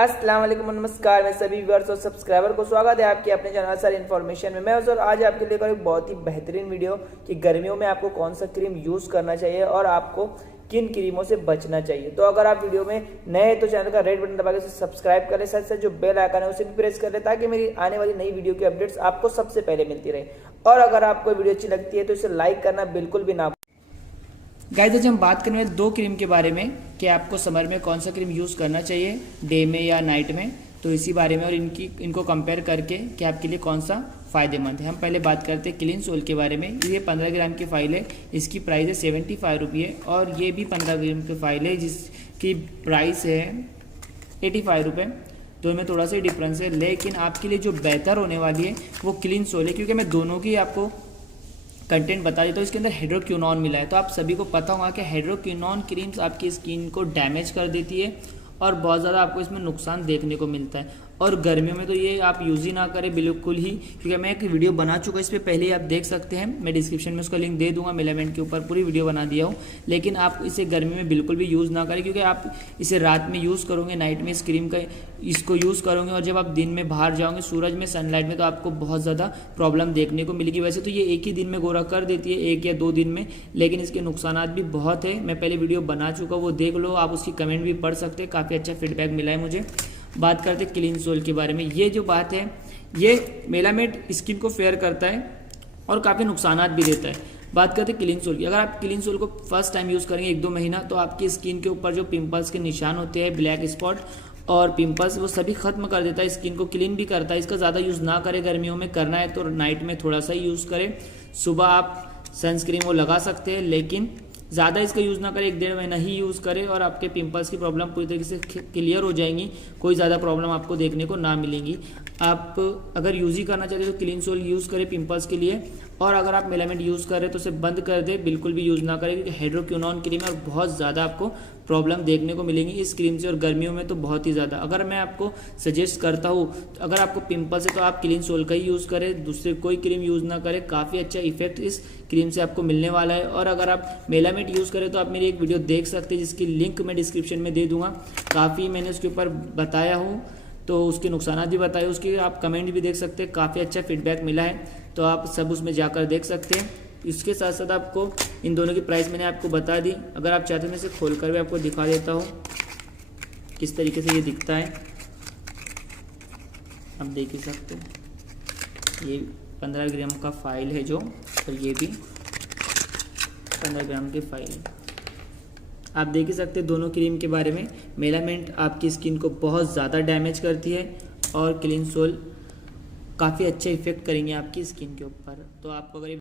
अस्सलाम वालेकुम, नमस्कार। मैं सभी व्यूअर्स और सब्सक्राइबर को स्वागत है आपके अपने चैनल असर इन्फॉर्मेशन में। मैं असर आज आपके लिए एक बहुत ही बेहतरीन वीडियो कि गर्मियों में आपको कौन सा क्रीम यूज़ करना चाहिए और आपको किन क्रीमों से बचना चाहिए। तो अगर आप वीडियो में नए हैं तो चैनल का रेड बटन दबा के उसे सब्सक्राइब कर ले, साथ साथ जो बेल आइकन है उसे भी प्रेस कर ले ताकि मेरी आने वाली नई वीडियो की अपडेट्स आपको सबसे पहले मिलती रहे। और अगर आपको वीडियो अच्छी लगती है तो इसे लाइक करना बिल्कुल भी ना। गाइस, आज हम बात करेंगे दो क्रीम के बारे में कि आपको समर में कौन सा क्रीम यूज़ करना चाहिए, डे में या नाइट में। तो इसी बारे में और इनको कंपेयर करके कि आपके लिए कौन सा फ़ायदेमंद है। हम पहले बात करते हैं क्लीनसोल के बारे में। ये 15 ग्राम की फाइल है, इसकी प्राइस है 75 रुपये और ये भी 15 ग्राम की फाइल है जिसकी प्राइस है 85 रुपये। तो इनमें थोड़ा सा डिफरेंस है, लेकिन आपके लिए जो बेहतर होने वाली है वो क्लीनसोल है, क्योंकि मैं दोनों की आपको कंटेंट बता देता हूँ। इसके अंदर हाइड्रोक्विनोन मिला है, तो आप सभी को पता होगा कि हाइड्रोक्विनोन क्रीम्स आपकी स्किन को डैमेज कर देती है और बहुत ज़्यादा आपको इसमें नुकसान देखने को मिलता है। और गर्मियों में तो ये आप यूज़ ही ना करें बिल्कुल ही, क्योंकि मैं एक वीडियो बना चुका इस पर पहले ही, आप देख सकते हैं। मैं डिस्क्रिप्शन में उसका लिंक दे दूंगा, मेलामेट के ऊपर पूरी वीडियो बना दिया हूँ। लेकिन आप इसे गर्मी में बिल्कुल भी यूज़ ना करें, क्योंकि आप इसे रात में यूज़ करोगे, नाइट में इस क्रीम का इसको यूज़ करोगे और जब आप दिन में बाहर जाओगे सूरज में, सनलाइट में, तो आपको बहुत ज़्यादा प्रॉब्लम देखने को मिलेगी। वैसे तो ये एक ही दिन में गोरा कर देती है, 1 या 2 दिन में, लेकिन इसके नुकसान भी बहुत है। मैं पहले वीडियो बना चुका, वो देख लो, आप उसकी कमेंट भी पढ़ सकते हैं, काफ़ी अच्छा फीडबैक मिला है मुझे। बात करते हैं क्लीनसोल के बारे में। ये जो बात है, ये मेलामेट स्किन को फेयर करता है और काफ़ी नुकसान भी देता है। बात करते हैं क्लीनसोल की। अगर आप क्लीनसोल को फर्स्ट टाइम यूज़ करेंगे 1-2 महीना, तो आपकी स्किन के ऊपर जो पिंपल्स के निशान होते हैं, ब्लैक स्पॉट और पिंपल्स, वो सभी खत्म कर देता है, स्किन को क्लीन भी करता है। इसका ज़्यादा यूज़ ना करें, गर्मियों में करना है तो नाइट में थोड़ा सा ही यूज़ करें। सुबह आप सनस्क्रीन वो लगा सकते हैं, लेकिन ज़्यादा इसका यूज़ ना करें, 1-1.5 महीना ही यूज़ करें और आपके पिंपल्स की प्रॉब्लम पूरी तरीके से क्लियर हो जाएंगी। कोई ज़्यादा प्रॉब्लम आपको देखने को ना मिलेंगी। आप अगर यूज़ ही करना चाहते हैं तो क्लीनसोल यूज़ करें पिंपल्स के लिए, और अगर आप मेलामेट यूज़ कर रहे हैं तो उसे बंद कर दें, बिल्कुल भी यूज़ ना करें, क्योंकि हाइड्रोक्विनोन क्रीम है और बहुत ज़्यादा आपको प्रॉब्लम देखने को मिलेंगी इस क्रीम से, और गर्मियों में तो बहुत ही ज़्यादा। अगर मैं आपको सजेस्ट करता हूँ, अगर आपको पिंपल्स है तो आप क्लीनसोल का ही यूज़ करें, दूसरे कोई क्रीम यूज़ ना करें। काफ़ी अच्छा इफेक्ट इस क्रीम से आपको मिलने वाला है। और अगर आप मेलामेट यूज़ करें तो आप मेरी एक वीडियो देख सकते हैं, जिसकी लिंक मैं डिस्क्रिप्शन में दे दूँगा। काफ़ी मैंने उसके ऊपर बताया हूँ, तो उसके नुकसान भी बताए, उसके आप कमेंट भी देख सकते हैं, काफ़ी अच्छा फीडबैक मिला है, तो आप सब उसमें जाकर देख सकते हैं। इसके साथ साथ आपको इन दोनों की प्राइस मैंने आपको बता दी। अगर आप चाहते हैं मैं इसे खोल कर भी आपको दिखा देता हूँ किस तरीके से ये दिखता है। आप देख ही सकते हैं, ये 15 ग्राम का फाइल है जो, और ये भी 15 ग्राम की फाइल है। आप देख ही सकते हैं दोनों क्रीम के बारे में। मेलामेट आपकी स्किन को बहुत ज़्यादा डैमेज करती है और क्लीनसोल काफ़ी अच्छा इफेक्ट करेंगे आपकी स्किन के ऊपर। तो आपको अगर